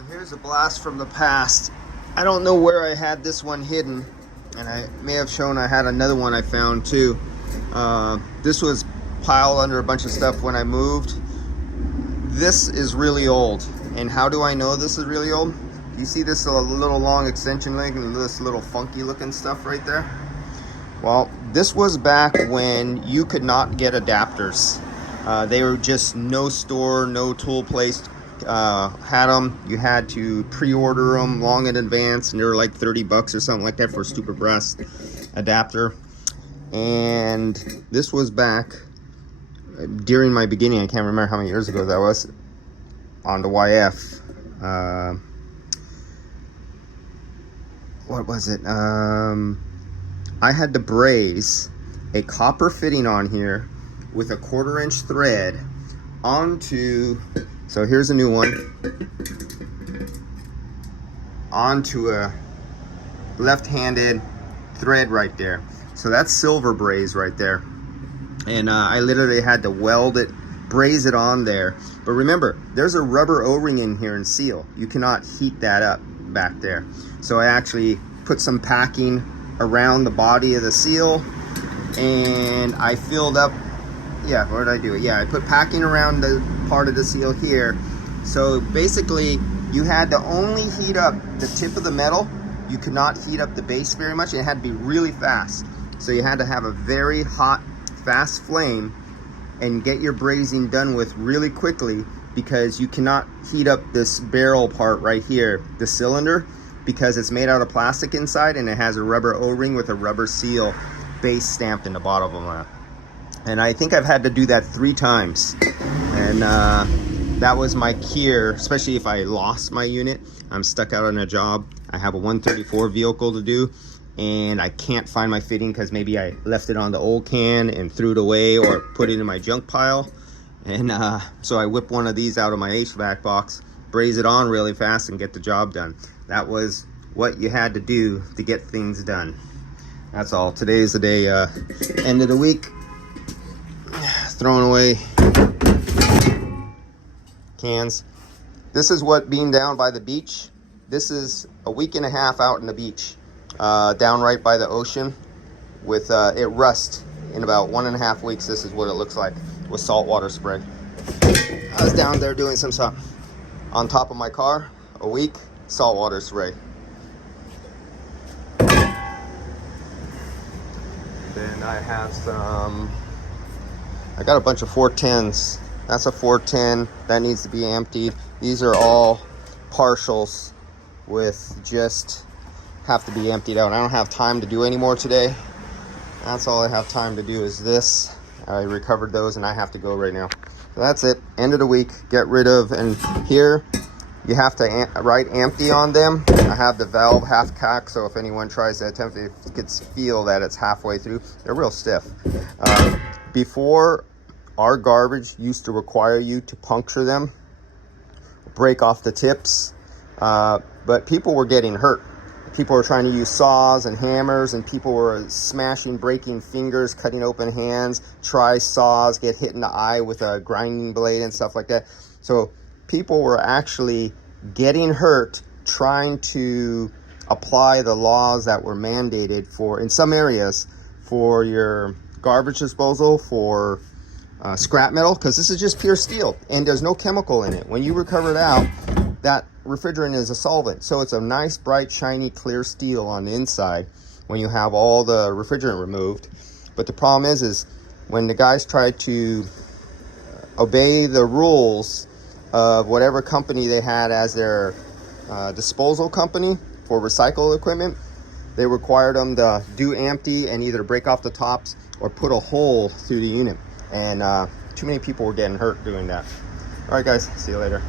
And here's a blast from the past. I don't know where I had this one hidden, and I may have shown I had another one I found too. This was piled under a bunch of stuff when I moved. This is really old, and how do I know this is really old? You see this little long extension link and this little funky looking stuff right there? Well, this was back when you could not get adapters. They were just no store, no tool place had them. You had to pre-order them long in advance, and they were like 30 bucks or something like that for a stupid brass adapter. And this was back during my beginning. I can't remember how many years ago that was, on the YF. What was it? I had to braise a copper fitting on here with a 1/4 inch thread onto, so here's a new one, onto a left-handed thread right there. So that's silver braise right there. And I literally had to weld it, braise it on there. But remember, there's a rubber O-ring in here and seal. You cannot heat that up back there. So I actually put some packing around the body of the seal, and I filled up, yeah, what did I do? Yeah, I put packing around the part of the seal here. So basically, you had to only heat up the tip of the metal. You could not heat up the base very much. It had to be really fast. So you had to have a very hot, fast flame and get your brazing done with really quickly, because you cannot heat up this barrel part right here, the cylinder, because it's made out of plastic inside and it has a rubber O-ring with a rubber seal base stamped in the bottom of it. And I think I've had to do that 3 times. And that was my cure, especially if I lost my unit. I'm stuck out on a job. I have a 134 vehicle to do, and I can't find my fitting because maybe I left it on the old can and threw it away or put it in my junk pile. And so I whip one of these out of my HVAC box, braise it on really fast, and get the job done. That was what you had to do to get things done. That's all. Today's the day, end of the week. Throwing away cans. This is what being down by the beach. This is a week and a half out in the beach, down right by the ocean, with it rust in about 1.5 weeks. This is what it looks like with saltwater spray. I was down there doing some stuff on top of my car. A week, saltwater spray. Then I have some, I got a bunch of 410s. That's a 410 that needs to be emptied. These are all partials with just have to be emptied out. I don't have time to do any more today. That's all I have time to do is this. I recovered those and I have to go right now. So that's it. End of the week. Get rid of, and here you have to write empty on them. I have the valve half cocked, so if anyone tries to attempt it, you could feel that it's halfway through. They're real stiff. Before, our garbage used to require you to puncture them, break off the tips, but people were getting hurt. People were trying to use saws and hammers, and people were smashing, breaking fingers, cutting open hands, try saws, get hit in the eye with a grinding blade and stuff like that. So people were actually getting hurt trying to apply the laws that were mandated for, in some areas, for your garbage disposal, for scrap metal, because this is just pure steel and there's no chemical in it. When you recover it out, that refrigerant is a solvent, so it's a nice, bright, shiny, clear steel on the inside when you have all the refrigerant removed. But the problem is when the guys try to obey the rules of whatever company they had as their disposal company for recycled equipment, they required them to do empty and either break off the tops or put a hole through the unit. And too many people were getting hurt doing that. All right, guys, see you later.